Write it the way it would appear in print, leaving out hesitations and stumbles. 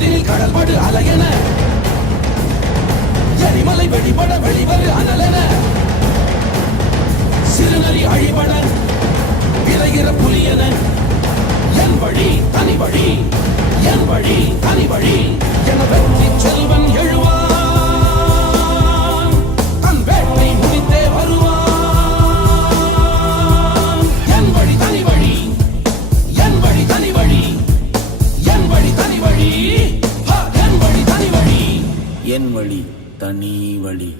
சுதிரில் கடல்படு அலையென எரிமலை வெடிபட வெளிவரு அனலென சிறுநரி அழிபட விரைகிற புலியன என் வழி தனி வழி என் வழி தனி வழி என வெற்றி செல்வன் எழுவான் தன் வேட்டை முடித்தே வருவான் என் வழி தனி வழி என் வழி தனி வழி என் வழி தனி வழி என் வழி தனி வழி என் வழி தனி வழி.